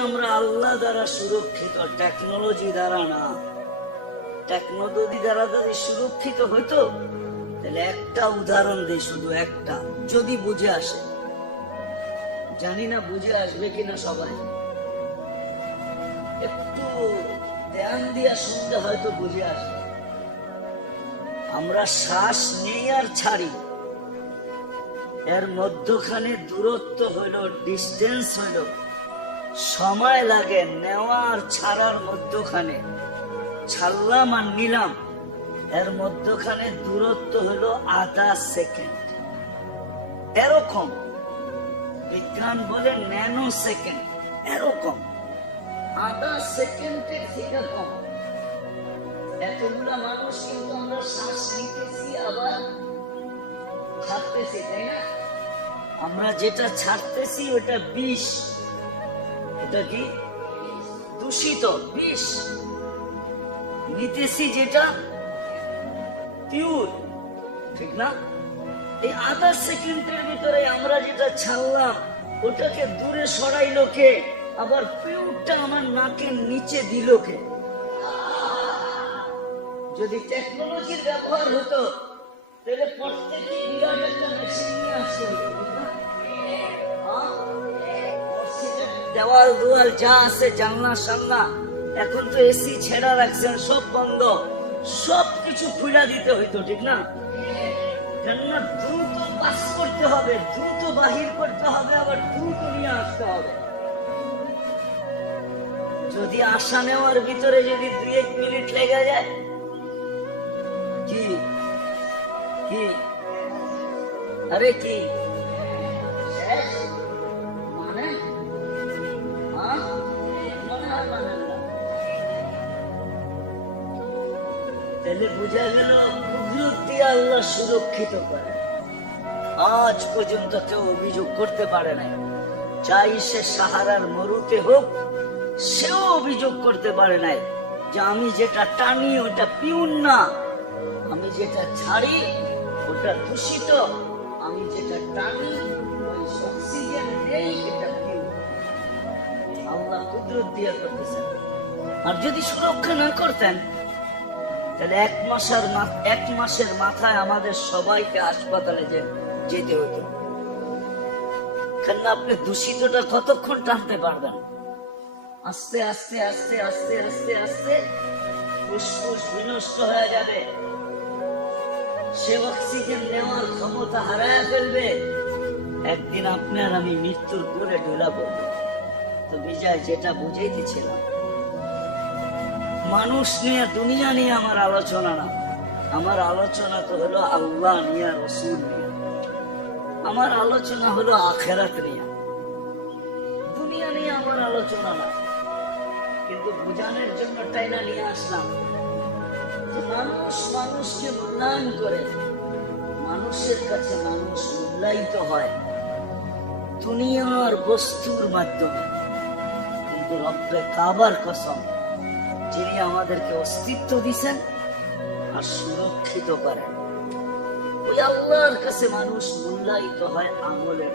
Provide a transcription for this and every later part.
আমরা আল্লাহ দ্বারা সুরক্ষিত টেকনোলজি দ্বারা না। টেকনোলজি দ্বারা যদি সুরক্ষিত হইতো, তাহলে একটা উদাহরণ দিই শুধু একটা, যদি বুঝে আসে। জানি না বুঝে আসবে কিনা সবাই। একটু ধ্যান দিয়া শুনতে হয়তো বুঝে আসে আমরা শ্বাস নেই আর ছাড়ি। এর মধ্যখানে দূরত্ব হইল ডিস্টেন্স হইল। সময় লাগে নেওয়ার ছাড়ার মধ্যখানে। ছাড়লাম আর নিলাম। এর মধ্যখানে দূরত্ব হলো আধা সেকেন্ড। এরকম। বিজ্ঞান বলে ন্যানো সেকেন্ড। এরকম। আধা সেকেন্ডের থেকে কম। এতগুলা মানুষ কিন্তু আমরা শ্বাস নিতেছি, আবার ছাড়তেছি তাই না? আমরা যেটা ছাড়তেছি, ওটা বিষ। ওটা কি? দূষিত, বিষ। নিতেছি যেটা পিওর ঠিক না? এই আধা সেকেন্ডের ভিতরে আমরা যেটা ছাড়লাম, ওটাকে দূরে সরাইলো কে? আবার পিউরটা আমার নাকের নিচে দিল কে? যদি টেকনোলজির ব্যবহার হতো, তাহলে প্রত্যেকে বিরাট একটা মেশিন নিয়ে আসতে দেওয়াল, দুয়াল যা আছে, জানলা সানলা এখন তো এসি ছেড়া রাখছেন, সব বন্ধ। সব কিছু খুলে দিতে হইতো, ঠিক না? দ্রুত করতে হবে, দ্রুত বাহির করতে হবে, আবার দ্রুত নিয়ে আসতে হবে। যদি আশা নেওয়ার ভিতরে যদি দুই এক মিনিট লেগে যায়, কি? কি? আরে কি? বোঝা গেল আল্লাহ সুরক্ষিত করে। আজ পর্যন্ত কেউ অভিযোগ করতে পারে নাই। চাই সে সাহারার মরুতে হোক, সেও অভিযোগ করতে পারে নাই যে আমি যেটা টানি ওটা পিউন না। আমি যেটা ছাড়ি ওটা দূষিত। আমি যেটা টানি ওই অক্সিজেন নেই এটা পিউন। আল্লাহ কুদরত দিয়ে করতেছেন। আর যদি সুরক্ষা না করতেন তাহলে এক মাসের এক মাসের মাথায় আমাদের সবাইকে হাসপাতালে যেতে হতো। কেন আপনি দূষিতটা কতক্ষণ টানতে পারবেন? আস্তে আস্তে আস্তে আস্তে আস্তে আস্তে ফুসফুস বিনষ্ট হয়ে যাবে। সে অক্সিজেন নেওয়ার ক্ষমতা হারায় ফেলবে। একদিন আপনার আমি মৃত্যুর করে ডোলা তো বিজয়, যেটা বুঝাইতেছিলাম মানুষ নিয়ে, দুনিয়া নিয়ে আমার আলোচনা না। আমার আলোচনা তো হলো আল্লাহ নিয়ে, রসুল নিয়ে। আমার আলোচনা হলো আখেরাত নিয়ে। দুনিয়া নিয়ে আমার আলোচনা না। কিন্তু বোঝানোর জন্য টাইনা নিয়ে আসলাম। মানুষ মানুষকে মূল্যায়ন করে, মানুষের কাছে মানুষ মূল্যায়িত হয় দুনিয়ার বস্তুর মাধ্যমে। কিন্তু রব্বে কাবার কসম যিনি আমাদেরকে অস্তিত্ব দিছেন আর সুরক্ষিত করেন। ওই আল্লাহর কাছে মানুষ মূল্যায়িত হয় আমলের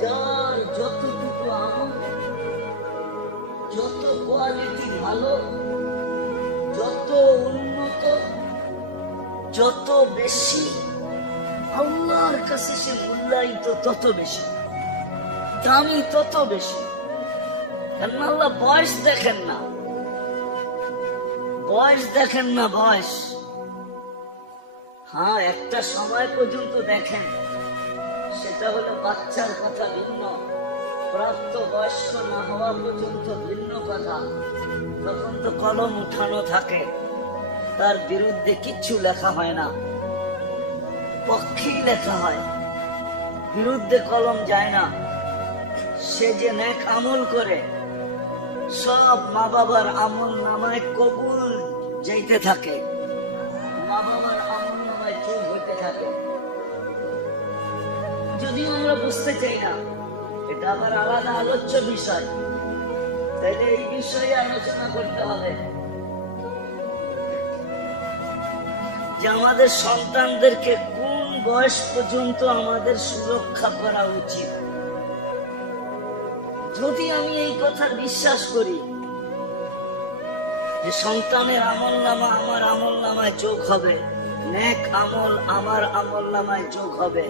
যার যতটুকু আমল, যত কোয়ালিটি ভালো, যত উন্নত, যত বেশি, আল্লাহর কাছে সে মূল্যায়িত তত বেশি, দামি তত বেশি। বয়স দেখেন না। বয়স দেখেন না বয়স। হ্যাঁ একটা সময় পর্যন্ত দেখেন। সেটা হলো বাচ্চার কথা ভিন্ন, প্রাপ্ত বয়স্ক না হওয়া পর্যন্ত ভিন্ন কথা। তখন তো কলম উঠানো থাকে, তার বিরুদ্ধে কিচ্ছু লেখা হয় না। পক্ষেই লেখা হয়, বিরুদ্ধে কলম যায় না। সে যে নেক আমল করে সব মা বাবার আমল নামায় কবুল যাইতে থাকে। মা বাবার আমল নামায় চুপ হইতে থাকে। যদিও আমরা বুঝতে চাই না, এটা আবার আলাদা আলোচ্য বিষয়। তাইলে এই বিষয়ে আলোচনা করতে হবে। যে আমাদের সন্তানদেরকে কোন বয়স পর্যন্ত আমাদের সুরক্ষা করা উচিত? যদি আমি এই কথার বিশ্বাস করি, যে সন্তানের আমল নামা আমার আমল নামায় যোগ হবে, নেক আমল আমার আমল নামায় যোগ হবে,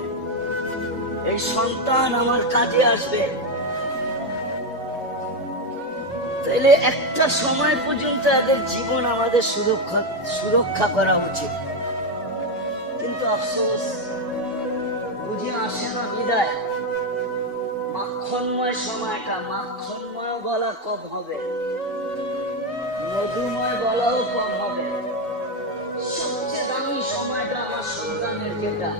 এই সন্তান আমার কাজে আসবে। তাইলে একটা সময় পর্যন্ত এদের জীবন আমাদের সুরক্ষা সুরক্ষা করা উচিত। কিন্তু আফসোস, বুঝে আসে না বিদায়। মাখনময় সময়টা মাখনময় বলা কম হবে। মধুময় বলাও কম হবে। সবচেয়ে দামি সময়টা আমার সন্তানের যেটা।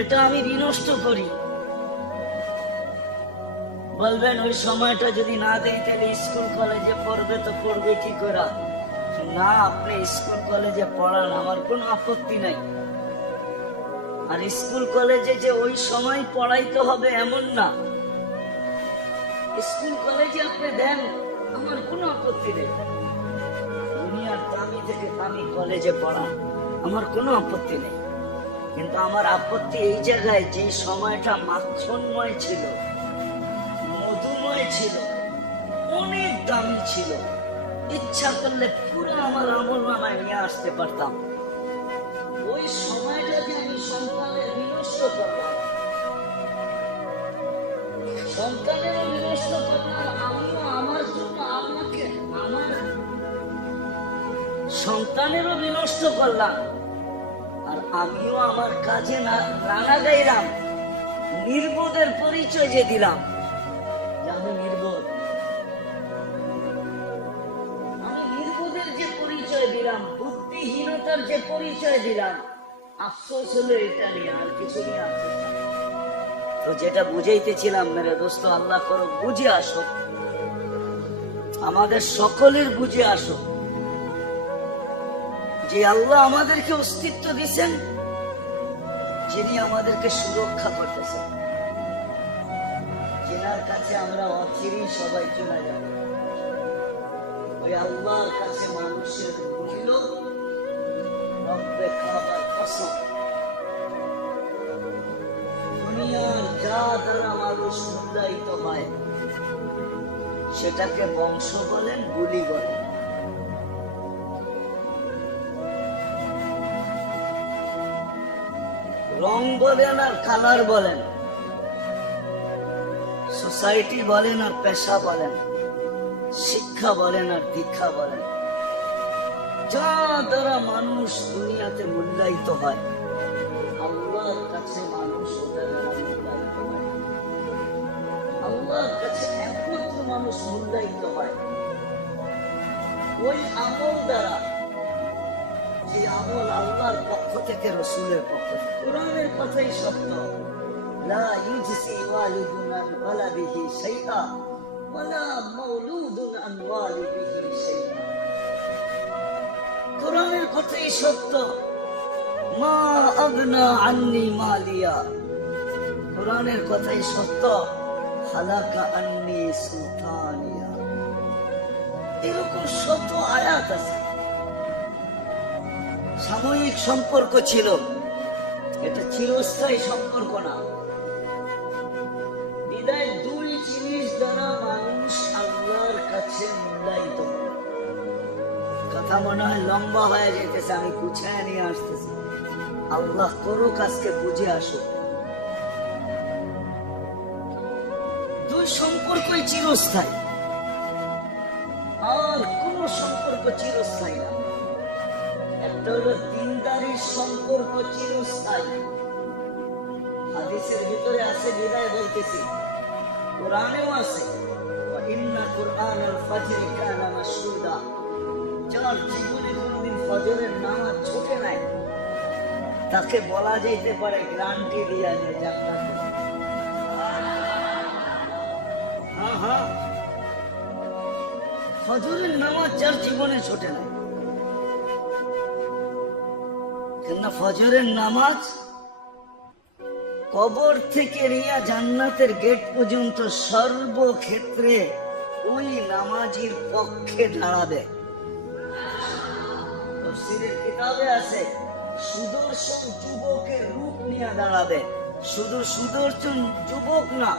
এটা আমি বিনষ্ট করি। বলবেন, ওই সময়টা যদি না দেই, তাহলে স্কুল কলেজে পড়বে তো পড়বে কি করা? না, আপনি স্কুল কলেজে পড়ান আমার কোনো আপত্তি নাই। আর স্কুল কলেজে যে ওই সময় পড়াইতে হবে এমন না। স্কুল কলেজে আপনি দেন, আমার কোনো আপত্তি নেই। দুনিয়ার দামি থেকে দামি কলেজে পড়ান, আমার কোনো আপত্তি নেই। কিন্তু আমার আপত্তি এই জায়গায় যে সময়টা মাখনময় ছিল, মধুময় ছিল, অনেক দামি ছিল, ইচ্ছা করলে পুরো আমার আমল নামায় নিয়ে আসতে পারতাম। সন্তানেরও বিনষ্ট করলাম। আর আমিও আমার কাজে নানা গাইলাম নির্বোধের পরিচয় যে দিলাম আমি নির্বোধ। পরিচয় দিলাম, বুদ্ধিহীনতার যে পরিচয় দিলাম, আফসোস হলো এটা নিয়ে, আর কিছু নিয়ে আফসোস। তো যেটা বুঝাইতেছিলাম, মেরে দোস্ত, আল্লাহ করো, বুঝে আসো। আমাদের সকলের বুঝে আসো। যে আল্লাহ আমাদেরকে অস্তিত্ব দিছেন, যিনি আমাদেরকে সুরক্ষা করতেছেন। যেনার কাছে আমরা অচিরেই সবাই চলে যাব। ওই আল্লাহর কাছে মানুষের মূল্য সেটাকে বংশ বলেন গুলি বলেন। রং বলেন আর কালার বলেন। সোসাইটি বলেন আর পেশা বলেন। শিক্ষা বলেন আর দীক্ষা বলেন। যা দ্বারা মানুষ দুনিয়াতে মূল্যায়িত হয়। মূল্যায়িত হয় ওই আমল দ্বারা যে আমল আল্লাহর পক্ষ থেকে রসুলের পক্ষ থেকে কোরআনের কথাই সত্য লা ইউজসি ওয়ালিদুন আন ওয়ালাদিহি শাইআ ওয়ালা মাউলুদুন আন ওয়ালিদিহি শাইআ কোরআনের কথাই সত্য মা আগনা আন্নি মালিয়া কোরআনের কথাই সত্য হালাকা আন্নি সুলতানিয়া। এরকম শত আয়াত আছে। সাময়িক সম্পর্ক ছিল। এটা চিরস্থায়ী সম্পর্ক না। বিদায় দুই জিনিস দ্বারা মানুষ আল্লাহর কাছে মূল্যায়িত। কথা মনে হয় লম্বা হয়ে যেতেছে, আমি গুছায় নিয়ে আসতেছি। আল্লাহ করুক আজকে বুঝে আসো চিরস্থায়ী। আর কোন সম্পর্ক চিরস্থায়ী না। একটা হলো দিনদারির সম্পর্ক চিরস্থায়ী। হাদিসের ভিতরে আছে, বিদায় বলতেছি। কোরআনেও আছে ইন্না কুরআন আল ফাজর কানা মাশহুদা। যার জীবনে কোনোদিন ফজরের নামাজ ছোটে নাই, তাকে বলা যাইতে পারে গ্রান্টি দিয়া যে জান্নাতে। ফজরের নামাজ যার জীবনে ছোটে নাই কেননা ফজরের নামাজ কবর থেকে নিয়ে জান্নাতের গেট পর্যন্ত সর্বক্ষেত্রে ওই নামাজির পক্ষে দাঁড়াবে। কিতাবে আছে, সুদর্শন যুবকের রূপ নিয়ে দাঁড়াবে। শুধু সুদর্শন যুবক না,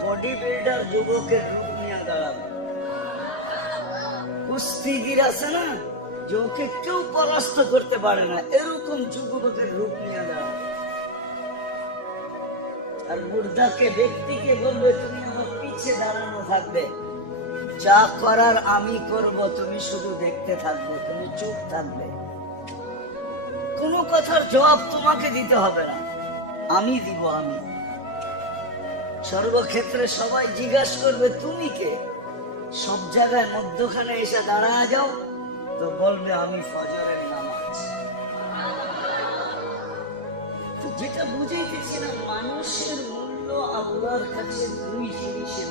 বডি বিল্ডার যুবকের রূপ নিয়ে দাঁড়াবে। কুস্তিগির আছে না, যে ওকে কেউ পরাস্ত করতে পারে না। এরকম যুবকের রূপ নিয়ে দাঁড়াবে আর মুর্দাকে, ব্যক্তিকে বলবে, তুমি আমার পিছে দাঁড়ানো থাকবে। যা করার আমি করব, তুমি শুধু দেখতে থাকবে, তুমি চুপ থাকবে। কোনো কথার জবাব তোমাকে দিতে হবে না। আমি দিব, আমি। সর্বক্ষেত্রে সবাই জিজ্ঞাসা করবে, তুমি কে? সব জায়গায় মধ্যখানে এসে দাঁড়া যাও, তো বলবে আমি ফজরের নামাজ। তো যেটা বুঝাইতেছিলাম, মানুষের মূল্য আল্লাহর কাছে দুই জিনিসের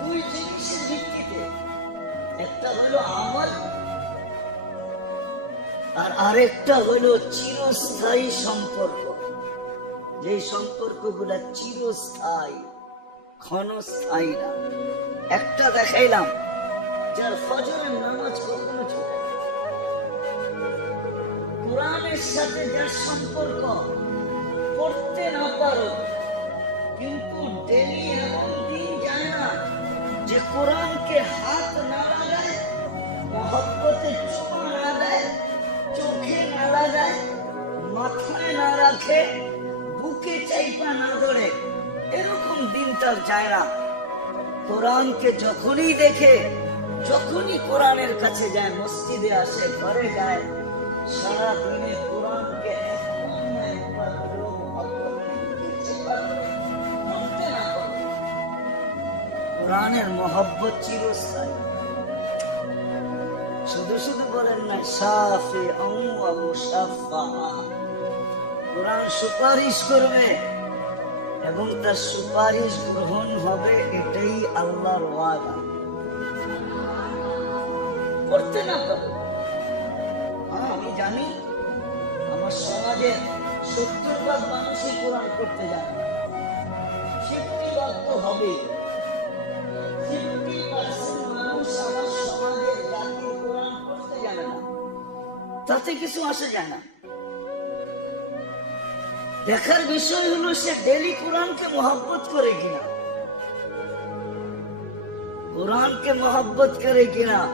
দুই জিনিসের ভিত্তিতে একটা হলো আমল, আর আরেকটা হলো চিরস্থায়ী সম্পর্ক। যে সম্পর্কগুলা চিরস্থায়ী, ক্ষণস্থায়ী না একটা দেখাইলাম, যার ফজরের নামাজ কখনো ছুটে। কোরআনের সাথে যার সম্পর্ক পড়তে না পারো, কিন্তু ডেলি এমন দিন যায় না যে কোরআনকে হাত না লাগায়, মহব্বতে চুমা না দেয়, চোখে না লাগায়, মাথায় না রাখে বুকে চাইপা না ধরে, এরকম দিন তার যায় না কোরআনকে যখনই দেখে, যখনই কোরআনের কাছে যায়, মসজিদে আসে, ঘরে যায় সারা দিনে কোরআনকে। কোরআনের মহব্বত চিরস্থায়ী শুধু শুধু বলেন না, সাফে কোরআন সুপারিশ করবে এবং তার সুপারিশ গ্রহণ হবে এটাই আল্লাহর ওয়াদা। করতে না আমি জানি আমার সমাজে সত্তর ভাগ মানুষই কোরআন করতে জানে ফিফটি ভাগ তো না। তাতে কিছু আসে যায় না। দেখার বিষয় হলো সে ডেলি কোরআনকে মহব্বত করে কিনা। কোরআনকে মহব্বত করে কিনা।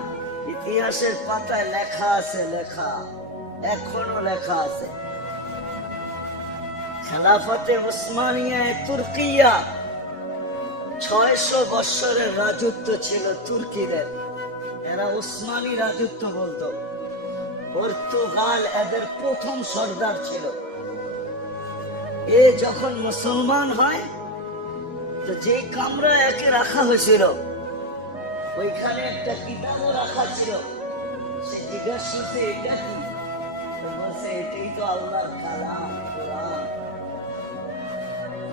ইতিহাসের পাতায় লেখা আছে, লেখা। এখনও লেখা আছে। খেলাফতে উসমানিয়ায় তুর্কিয়া, ছয়শো বৎসরের রাজত্ব ছিল তুর্কিদের। এরা উসমানী রাজত্ব বলতো। পর্তুগাল এদের প্রথম সর্দার ছিল। এ যখন মুসলমান হয়, তো যে কামরা একে রাখা হয়েছিল, ওইখানে একটা কিতাবও রাখা ছিল। সে এটা কি? এটাই তো আল্লাহর কালাম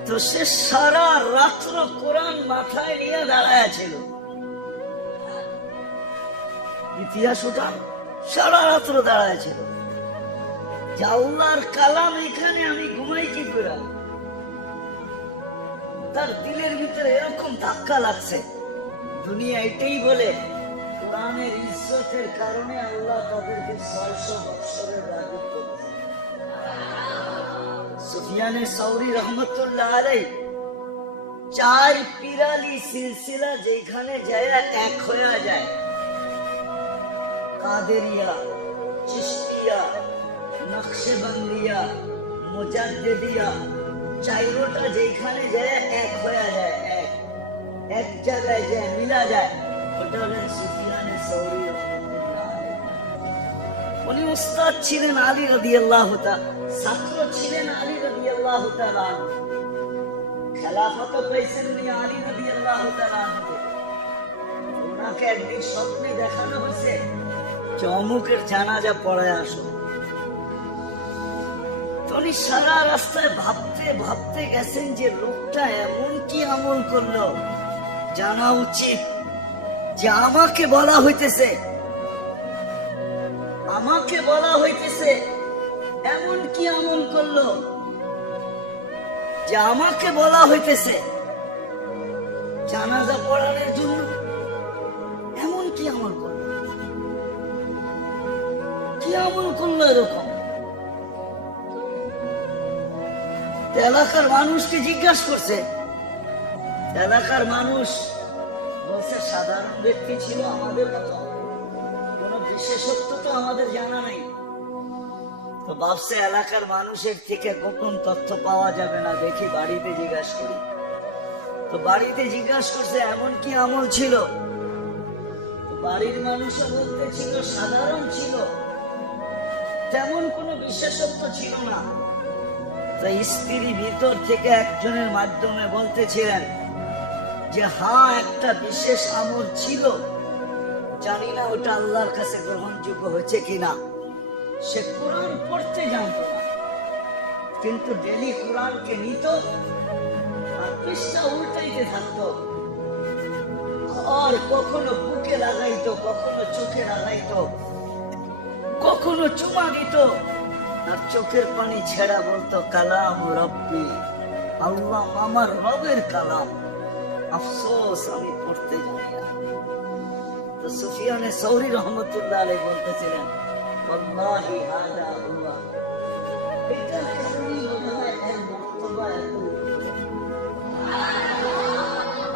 তো সে সারা রাত্র কোরআন মাথায় নিয়ে দাঁড়ায় ছিল। ইতিহাস ওটা সারা রাত্র দাঁড়ায় ছিল। যে কালাম এখানে আমি ঘুমাই কি করে তার দিলের ভিতরে এরকম ধাক্কা লাগছে। দুনিয়া এটাই বলে, কোরআনের ইজ্জতের কারণে আল্লাহ তাদেরকে ছয়শো বৎসরের রাজত্ব সুফিয়ানে সৌরি রহমতুল্লাহ আলাই চার পিরালি সিলসিলা যেখানে যায় এক হয়ে যায়। কাদেরিয়া চিস্তিয়া উনি উস্তাদ ছিলেন আলী রবি আল্লাহ ছাত্র ছিলেন আলী রবি আল্লাহ খেলাফত উনি আলী রবি আল্লাহ ওনাকে একদিন স্বপ্নে দেখানো হয়েছে যে অমুকের জানাজা পড়ায় আসো উনি সারা রাস্তায় ভাবতে ভাবতে গেছেন যে লোকটা এমন কি আমল করল? জানা উচিত যে আমাকে বলা হইতেছে। আমাকে বলা হইতেছে এমন কি আমল করল? যে আমাকে বলা হইতেছে জানাজা পড়ানোর জন্য এমন কি আমল করল? কি আমল করল এরকম? এলাকার মানুষকে জিজ্ঞাসা করছে। এলাকার মানুষ বলছে, সাধারণ ব্যক্তি ছিল আমাদের মতো। কোন বিশেষত্ব তো আমাদের জানা নাই। তো ভাবছে, এলাকার মানুষের থেকে গোপন তথ্য পাওয়া যাবে না, দেখি বাড়িতে জিজ্ঞাসা করি। তো বাড়িতে জিজ্ঞাসা করছে, এমন কি আমল ছিল? বাড়ির মানুষও বলতে ছিল, সাধারণ ছিল। তেমন কোনো বিশেষত্ব ছিল না। তাই স্ত্রী ভিতর থেকে একজনের মাধ্যমে বলতেছিলেন যে, হা, একটা বিশেষ আমল ছিল। জানি না ওটা আল্লাহর কাছে গ্রহণযোগ্য হয়েছে কিনা। সে কোরআন পড়তে জানতো না। কিন্তু ডেলি কোরআনকে নিত আর পৃষ্ঠা উল্টাইতে থাকতো। আর কখনো বুকে লাগাইতো, কখনো চোখে লাগাইতো, কখনো চুমা দিত। আর চোখের পানি ছেড়া বলতো কালাম রব্বি। আল্লাহ আমার রবের কালাম। আফসোস, আমি পড়তে জানি তো সুফিয়ানে সৌরি রহমতুল্লাহ আলাই বলতেছিলেন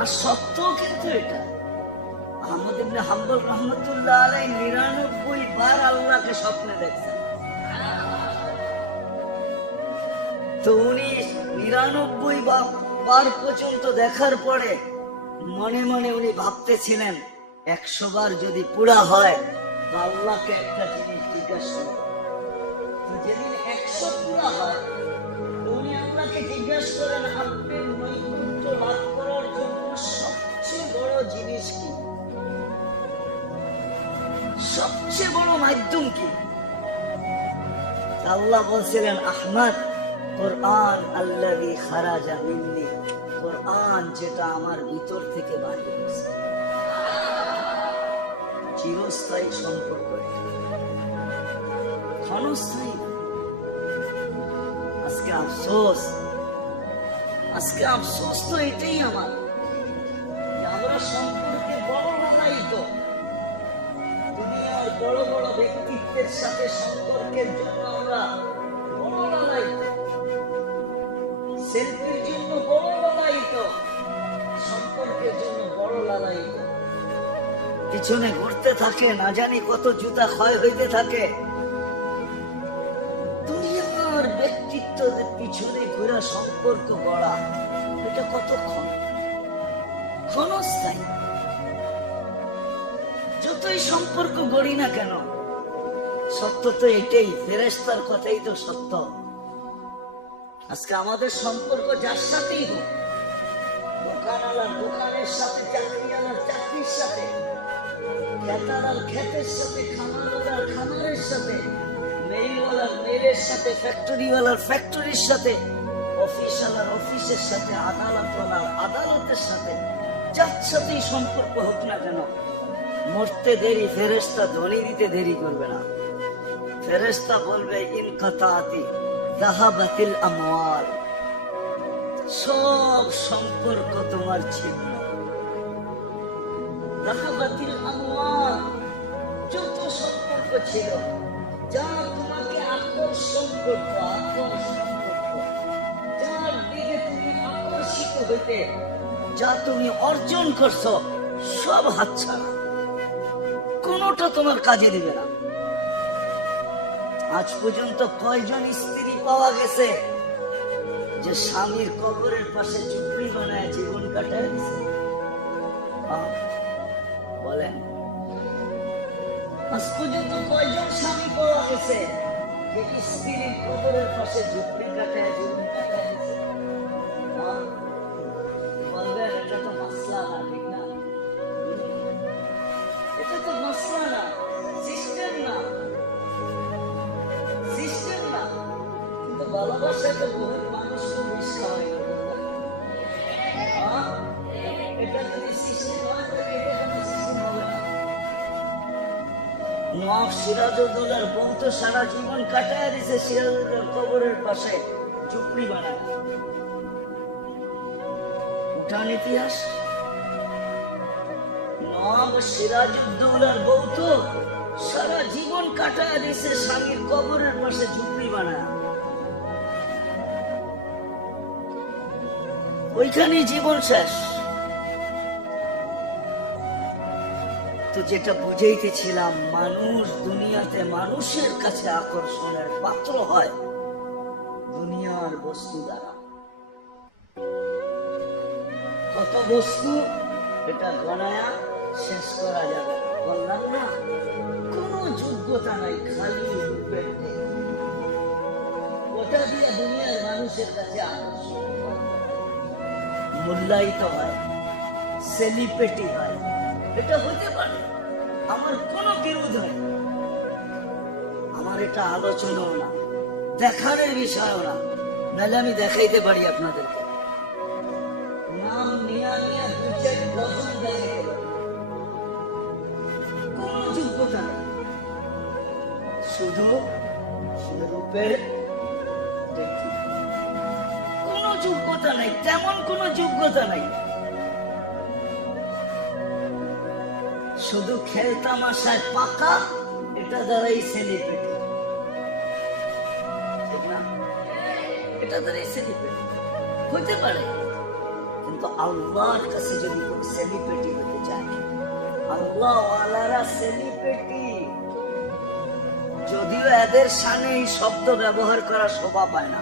আর সত্য কিন্তু এটা। আহমদ ইবনে রহমতুল্লাহ আলাই নিরানব্বই বার আল্লাহকে স্বপ্নে দেখছেন। তো উনি নিরানব্বই বা- বার পর্যন্ত দেখার পরে মনে মনে উনি ভাবতেছিলেন, একশো বার যদি পুরা হয়, আল্লাহকে একটা জিনিস জিজ্ঞাসা সবচেয়ে বড় জিনিস কি? সবচেয়ে বড় মাধ্যম কি? আল্লাহ বলছিলেন, আহমদ কোরআন আল্লাহি খারাজা মিন্নি। কোরআন যেটা আমার ভিতর থেকে বাড়ি হয়েছে। চিরস্থায়ী সম্পর্ক। ক্ষণস্থায়ী। আজকে আফসোস। আজকে আফসোস তো এটাই আমার। আমরা সম্পর্কে বড় লালায়িত দুনিয়ার বড় বড় ব্যক্তিত্বের সাথে সম্পর্কের জন্য আমরা পিছনে ঘুরতে থাকে, না জানি কত জুতা ক্ষয় হইতে থাকে। দুনিয়ার পিছনে ঘোরা সম্পর্ক গড়া, এটা ক্ষণস্থায়ী। যতই সম্পর্ক গড়ি না কেন, সত্য তো এটাই ফেরেস্তার কথাই তো সত্য। আজকে আমাদের সম্পর্ক যার সাথেই হোক, দোকানওয়ালার দোকানের সাথে, চাকরিওয়ালার চাকরির সাথে। খেতালার ক্ষেতের সাথে খামারের সাথে সাথে, ফ্যাক্টরিওয়ালার ফ্যাক্টরির সাথে অফিসওয়ালার অফিসের সাথে, আদালতওয়ালার আদালতের সাথে, যার সাথেই সম্পর্ক হোক না কেন, মরতে দেরি ফেরেস্তা ধ্বনি দিতে দেরি করবে না। ফেরেস্তা বলবে, ইন কথাতি দাহাবাতিল আমওয়াল। সব সম্পর্ক তোমার ছিন্ন। যা তুমি অর্জন করছ, সব হাতছাড়া। কোনোটা তোমার কাজে দিবে না। আজ পর্যন্ত কয়জন স্ত্রী পাওয়া গেছে যে স্বামীর কবরের পাশে চুপড়ি বানায় জীবন কাটায়? বলেন আজ পর্যন্ত কয়জন স্বামী পাওয়া গেছে? স্ত্রীর কবরের পাশে কাটায় জীবন এটা তো না এটা তো বহুত মানুষ হয় তাহলে এটা কোনো সিস্টেম হবে না নবাব সিরাজউদ্দৌলার বউ তো সারা জীবন কাটায় দিছে তো সারা জীবন কাটায় দিছে স্বামীর কবরের পাশে ঝুপড়ি বানায়। ওইখানেই জীবন শেষ। তো যেটা বুঝাইতেছিলাম, মানুষ দুনিয়াতে মানুষের কাছে আকর্ষণের পাত্র হয় দুনিয়ার বস্তু দ্বারা। কত বস্তু, এটা গণায়া শেষ করা যাবে। বললাম না, কোনো যোগ্যতা নাই, খালি রূপের ওটা দিয়ে দুনিয়ার মানুষের কাছে আকর্ষণ। মূল্যায়িত হয় সেলিব্রিটি হয়। এটা হতে পারে, আমার কোনো বিরোধ হয় আমার এটা আলোচনাও না দেখানোর বিষয়ও না। নাহলে আমি দেখাইতে পারি আপনাদেরকে। নাম নিয়া নিয়া দু চার বছর কোনো যোগ্যতা শুধু রূপের নাই, তেমন কোনো যোগ্যতা নাই। শুধু খেলতামাশায় পাকা, এটা দ্বারাই সেলিব্রিটি এটা দ্বারাই পারে, কিন্তু আল্লাহর কাছে যদি সেলিব্রিটি হতে চায় আল্লাহ সেলিব্রিটি যদিও এদের সামনে এই শব্দ ব্যবহার করা শোভা পায় না।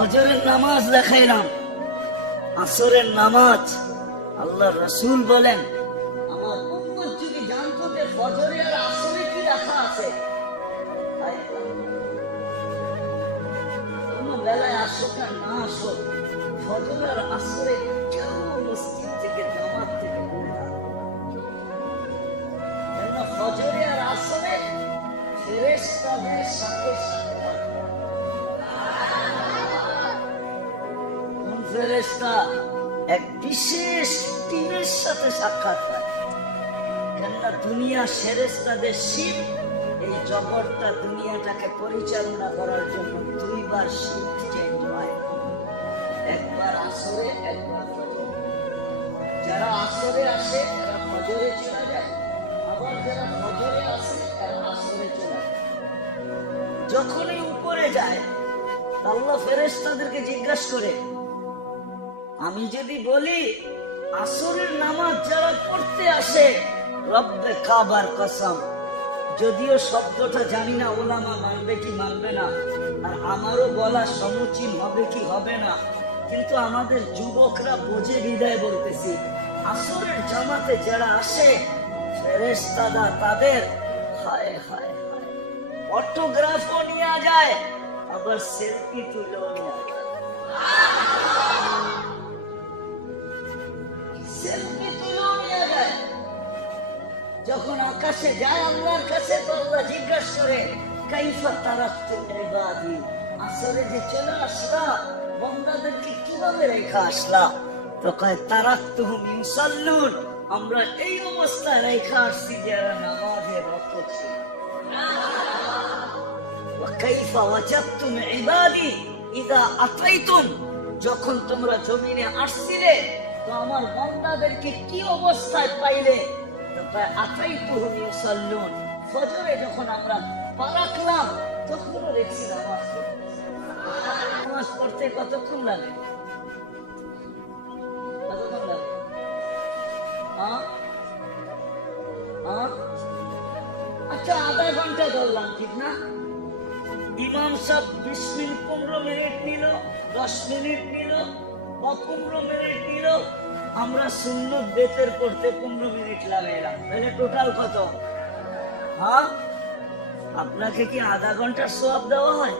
ফজরের নামাজ দেখাইলাম। আসরের নামাজ আল্লাহ রসুল বলেন, আমার উম্মত যদি জানতো যে ফজরে আসরে কি রাখা আছে বেলায় আসুক না আসুক, ফজর আসরে কেউ মসজিদ থেকে নামাজ থেকে আর আসরে সাথে সাক্ষাৎ বিশেষ টিমের সাথে সাক্ষাৎ হয়। কেননা দুনিয়া ফেরেশতাদের শিব এই জগৎটা দুনিয়াটাকে পরিচালনা করার জন্য দুইবার শিফট চেঞ্জ হয়। একবার আসরে, একবার যারা আসরে আসে, তারা ফজরে চলে যায়। আবার যারা ফজরে আসে, তারা আসরে চলে যায়। যখনই উপরে যায়, আল্লাহ ফেরেশতাদেরকে জিজ্ঞাসা করে আমি যদি বলি, আসরের নামাজ যারা পড়তে আসে, রব্বে কাবার কসম। যদিও শব্দটা জানি না, ওলামা মানবে কি মানবে না, আর আমারও বলা সমুচীন হবে কি হবে না। কিন্তু আমাদের যুবকরা বোঝে বিদায় বলতেছি, আসরের জামাতে যারা আসে ফেরেশতাদা তাদের হায় হায় হায়। অটোগ্রাফও নিয়ে যায়, আবার সেলফি তুলেও নিয়ে যখন আকাশে যায় আল্লাহর কাছে তো আল্লাহ জিজ্ঞাসা করে, কাইফা ইবাদি? যে চলে আসলা, বন্দাদেরকে কীভাবে রেখা আসলা? তো কয় আমরা এই অবস্থায় রেখা আসছি যারা নামাজে রত ছিল কাইফা ওয়াজাদতুম ইবাদি? ইদা আতাইতুম, যখন তোমরা জমিনে আসছিলে, তো আমার বন্দাদেরকে কি অবস্থায় পাইলে? ফজরে যখন আচ্ছা আধা ঘণ্টা ধরলাম, ঠিক না? ইমাম সাহেব বিশ মিনিট, পনেরো মিনিট নিল, দশ মিনিট নিল, বা পনেরো মিনিট নিল আমরা শূন্য বেতের করতে পনেরো মিনিট লাগাইলাম। তাহলে টোটাল কত? হ্যাঁ? আপনাকে কি আধা ঘণ্টার সোয়াব দেওয়া হয়?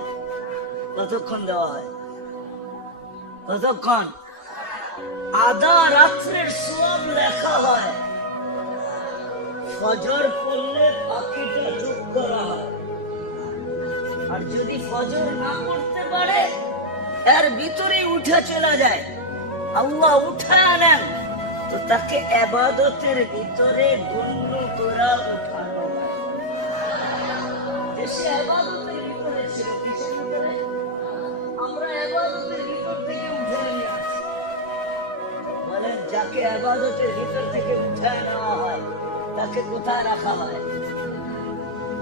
কতক্ষণ দেওয়া হয়? কতক্ষণ? আধা রাত্রের সোয়াব লেখা হয়। ফজর পড়লে পাখিটা যোগ করা হয়। আর যদি ফজর না পড়তে পারে, এর ভিতরে উঠে চলে যায়। আল্লাহ উঠায় নেন তো তাকে আবাদতের ভিতরে গণ্য করা উঠানো উঠে যাকে আবাদতের ভিতর থেকে উঠায় নেওয়া হয়, তাকে কোথায় রাখা হয়?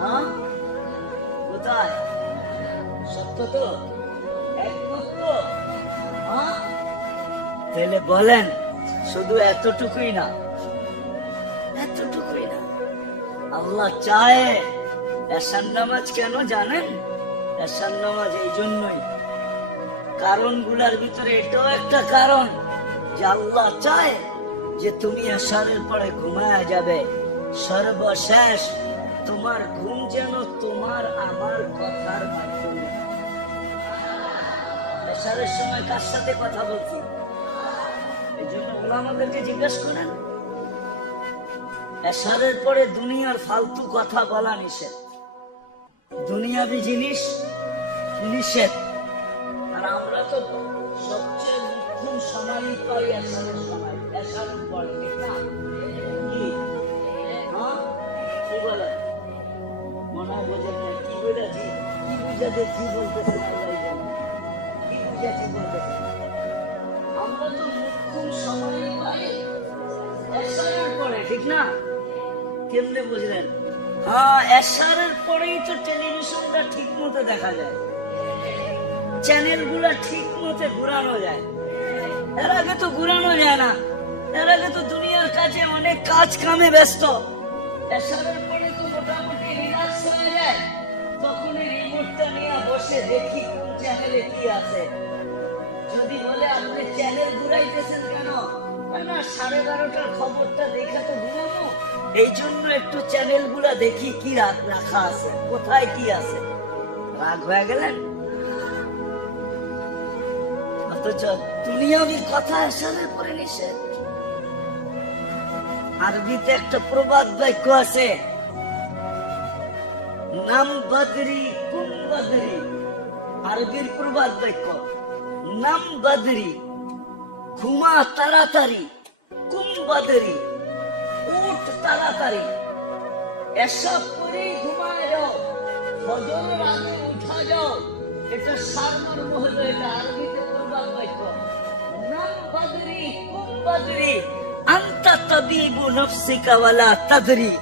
হ্যাঁ? কোথায়? সত্য তো? তো হ্যাঁ? তাহলে বলেন, শুধু এতটুকুই না এতটুকুই না। আল্লাহ চায় এসান নামাজ কেন জানেন? এসান নামাজ এই জন্যই। কারণগুলার ভিতরে এটাও একটা কারণ যে আল্লাহ চায় যে তুমি এসারের পরে ঘুমায়া যাবে। সর্বশেষ তোমার ঘুম যেন তোমার আমার কথার মাধ্যমে। এসারের সময় কার সাথে কথা বলছি? ওলামাদেরকে জিজ্ঞেস করেন এসারের পরে দুনিয়ার ফালতু কথা বলা নিষেধ। দুনিয়াবি জিনিস নিষেধ। আর আমরা তো সবচেয়ে মুখ্যম সময়ই পাই এসারের সময়। এসারের পরে কি? হ্যাঁ? কি বলে? মনে বোঝেন কি বুঝাচ্ছি কি? বুঝাতে? কি জানে কি বুঝাচ্ছি বলতেছেন পরে ঠিক না কেমনে বুঝলেন হ্যাঁ এসারের পরেই তো টেলিভিশনটা ঠিক মতো দেখা যায়। চ্যানেলগুলা ঠিক মতো ঘুরানো যায়। এর আগে তো ঘুরানো যায় না। এর আগে তো দুনিয়ার কাছে অনেক কাজ কামে ব্যস্ত। এসারের পরে তো মোটামুটি রিল্যাক্স হয়ে যায়। তখন রিমোটটা নিয়ে বসে দেখি কোন চ্যানেলে কি আছে? যদি বলে আপনি চ্যানেল ঘুরাইতেছেন কেন? না সাড়ে বারোটার খবরটা দেখে তো এই জন্য একটু চ্যানেলগুলা দেখি কি রাখা আছে, কোথায় কি আছে। রাগ হয়ে গেলেন? অথচ কথা আরবিতে একটা প্রবাদ বাক্য আছে, নাম বাদরি কুম বাদরি? আরবির প্রবাদ বাক্য। নাম বদরি। ঘুমা তাড়াতাড়ি, কুম বদরি। উঠ তাড়াতাড়ি। এসব করেই ঘুমায় যাও ফজরের আগে উঠা যাও এটা সারমর্ম হলো এটা আরবিতে প্রবাদ বাক্য নাম বদরি, কুম বদরি। আন্তা তাবিবু নফসিকা ওয়ালা তাদরি।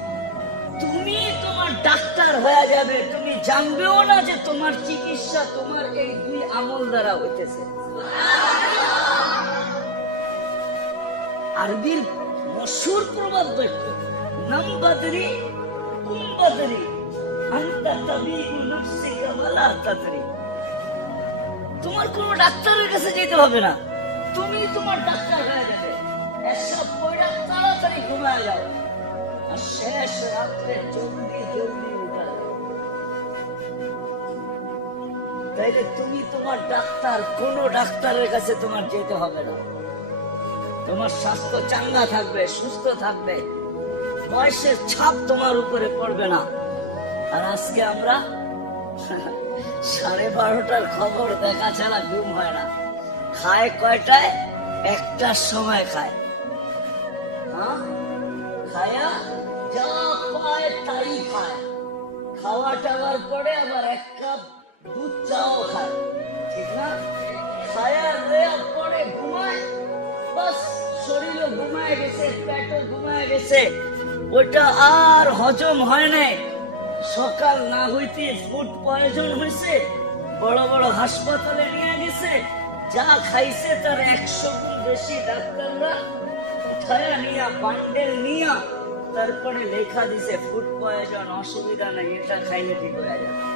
তুমি তোমার ডাক্তার হয়ে যাবে, তুমি জানবেও না যে তোমার চিকিৎসা, তোমার এই দুই আমল দ্বারা হইতেছে। আরবির মশুর প্রবাদ বাক্য নাম বাদরি কুম বাদরি তোমার কোনো ডাক্তারের কাছে যেতে হবে না। তুমি তোমার ডাক্তার হয়ে যাবে। এসব তাড়াতাড়ি ঘুমায় যাও। আর শেষ রাত্রে জলদি জলদি তাইলে তুমি তোমার ডাক্তার, কোন ডাক্তারের কাছে তোমার যেতে হবে না। তোমার স্বাস্থ্য চাঙ্গা থাকবে, সুস্থ থাকবে। বয়সের ছাপ তোমার উপরে পড়বে না। আর আজকে আমরা সাড়ে বারোটার খবর দেখা ছাড়া ঘুম হয় না। খায় কয়টায়? একটার সময় খায়? খায়া যা পায় তাই খায়। খাওয়া টাওয়ার পরে আবার এক কাপ ওটা আর হজম হয় নাই। সকাল না হইতে ফুড পয়জন হয়েছে বড় বড় হাসপাতালে নিয়ে গেছে। যা খাইছে তার একশো বেশি ডাক্তাররা। উঠায়া নিয়া, বান্ডেল নিয়া, তারপরে লেখা দিছে, ফুড পয়জন, অসুবিধা নাই, এটা খাইলে ঠিক হয়ে যাবে।